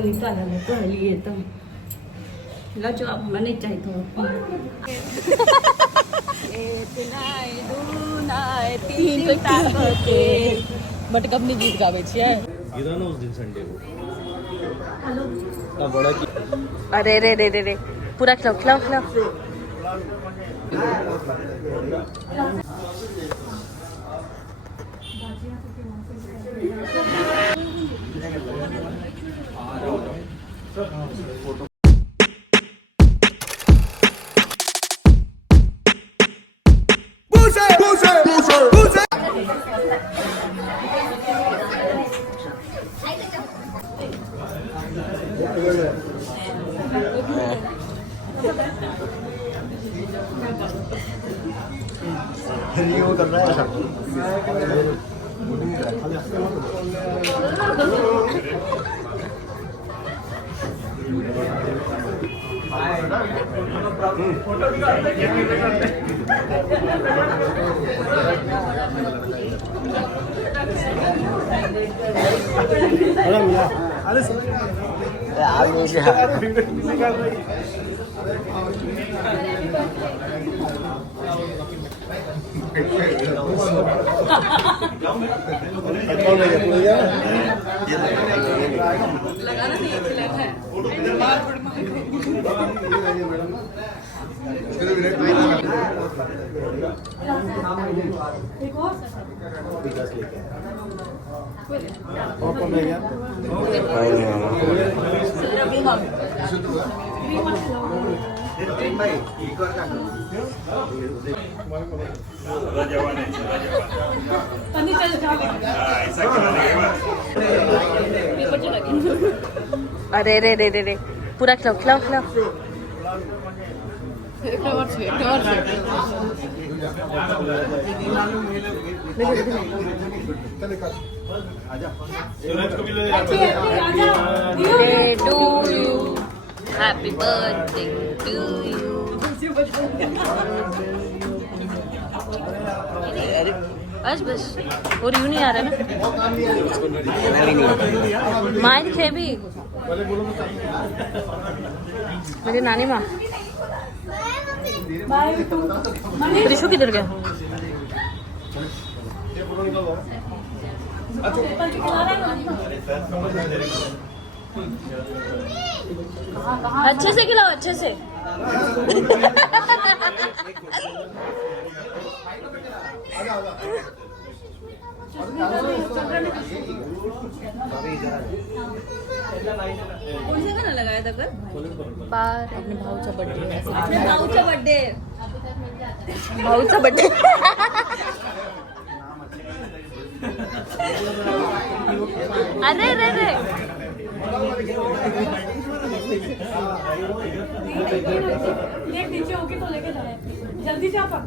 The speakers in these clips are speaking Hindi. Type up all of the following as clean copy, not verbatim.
निकाला कहलिए तो लो जो अब हमें नहीं चाहिए तो बट कब गीत गावे छियै गिरा ना उस दिन संडे को बड़ा की अरे रे रे रे रे पूरा खिलाओ खिलाओ खिलाओ वो कर रहा है लगाना नहीं खिलाना है अरे रे रे रे रे पूरा खिलाओ खिलाओ खिलाओ हैप्पी बर्थडे टू यू बस बस और यूं नहीं आ रहा ना माँ खे भी मेरी नानी माँ ऋषु किधर गया अच्छे से खिलाओ अच्छे से कोणत्या गाणं लगाया था कल बार अपने भाऊचा बर्थडे अपने भाऊचा बर्थडे भाऊचा बर्थडे अरे रे रे नीचे होके तो लेके जाए जल्दी जा पर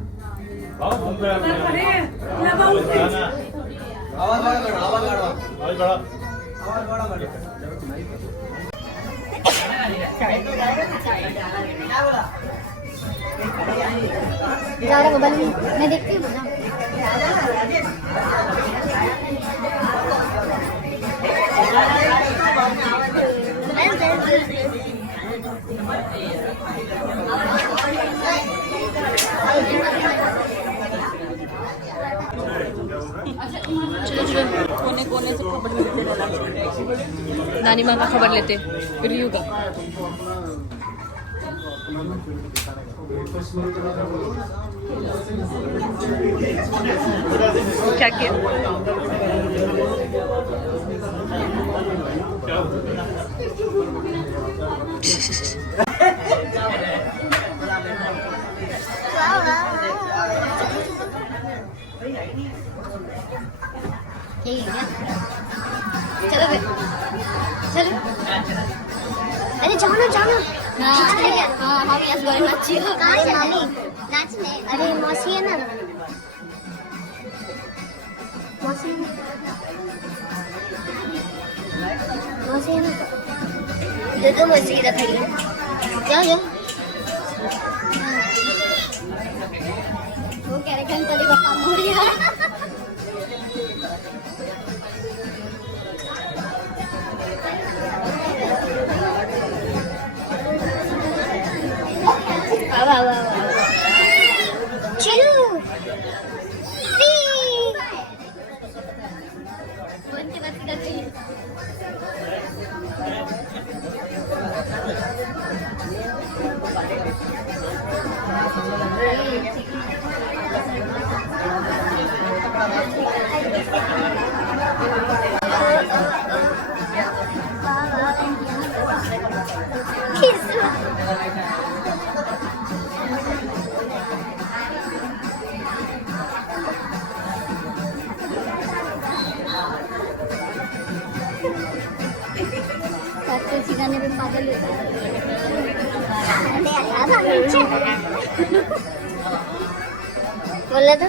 अरे लगाओ आवाज बड़ा ज़्यादा मोबाइल मैं देखती हूँ ना चलो चलो कोने कोने से खबर लेते नानी माँ का खबर लेते रिव्यू का क्या किया चलो फिर चलो अरे जानो जानो हाँ हम यस गोरे नाची हो नाचने अरे मौसी है ना मौसी है ना तो मौसी की खड़ी जाओ जाओ वो कह रहे हैं अंकल का काम हो गया काकू गाने में पागल बोला तो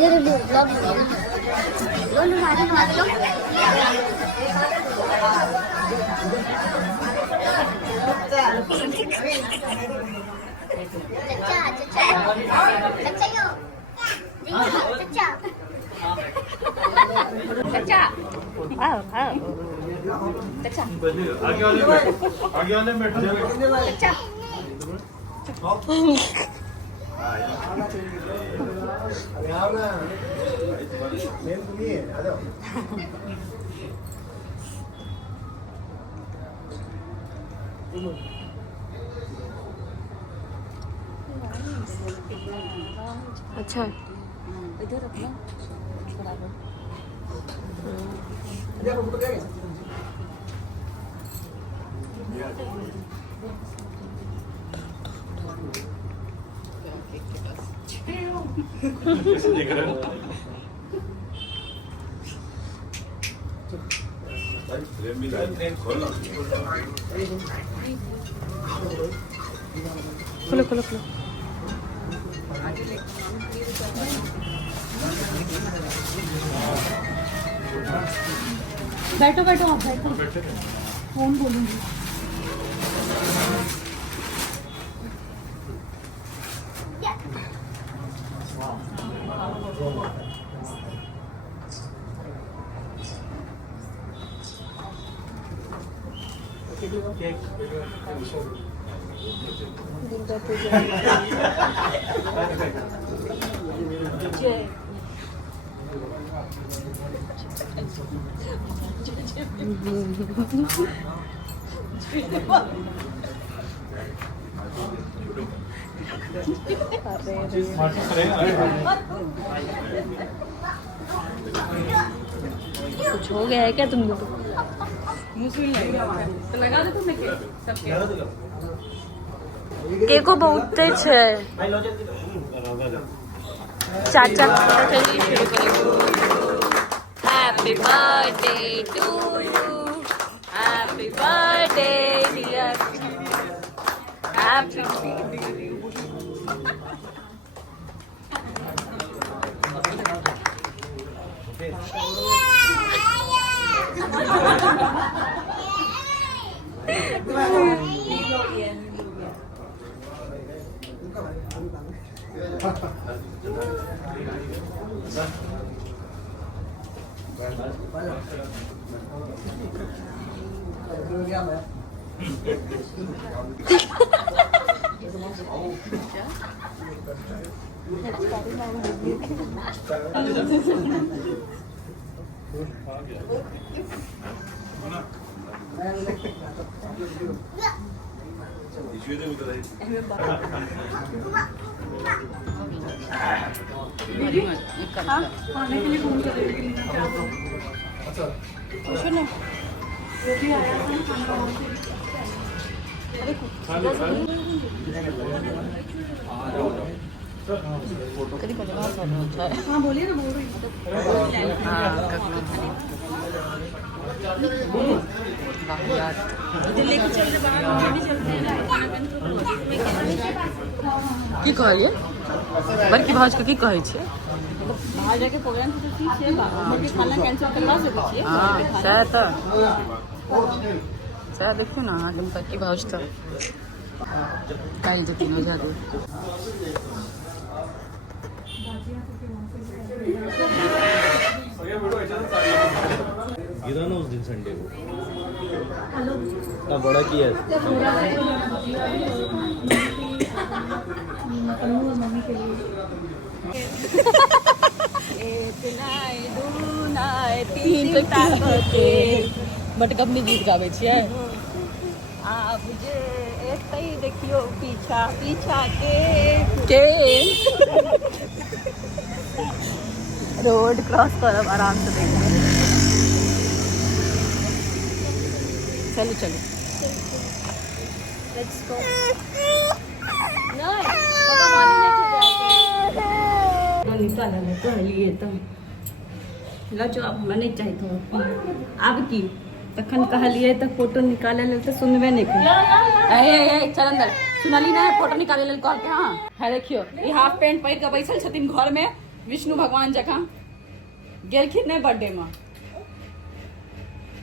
ये लो ब्लॉग लो लो मार लो आगे वाले में बैठो अच्छा इधर रखना कैसे देख रहे हो खोलो खोलो खोलो बैठो बैठो आप बैठो फोन बोलूंगी कुछ हो गया है क्या तुम लोग तो लगा दो तुम्हें सबके केको बहुत तेज है चाचा चलिए शुरू करेंगे happy birthday to you happy birthday dear happy खाने के लिए फोन कर रही थी सुनो हाँ बोलिए ना बोल रही की कहलिए बड़की भाउज के की कहै छै बाहर जाके प्रोग्राम तो ठीक है बाहर के खाना कैंसिल करवा सकते छिए हाँ सएह देखियौ ने अहाँके बड़की भाउज तऽ काल्हि जेथिन ओझा दूर गिरा ना उस दिन संडे को इतना बड़ा किया है मम्मी के लिए बट कपनी गीत गाबै छियै आब जे एतै देखियो पीछा पीछा के रोड क्रॉस करब आराम से देखिए। चलो चलो लेट्स गो तो निकाल ले कहलिए तो लजो अब हमरा नहीं चाहिए तो अब की तखन कहलिए तो फोटो निकाले ले तो सुनबे नहीं कर। ए चल अंदर सुनली ना फोटो निकाले लेल कह के। हाँ है देखियो ई हाफ पैंट पहिर के बैसल छथिन घर में विष्णु भगवान जकाँ गेलखिन नहीं बर्थडे में।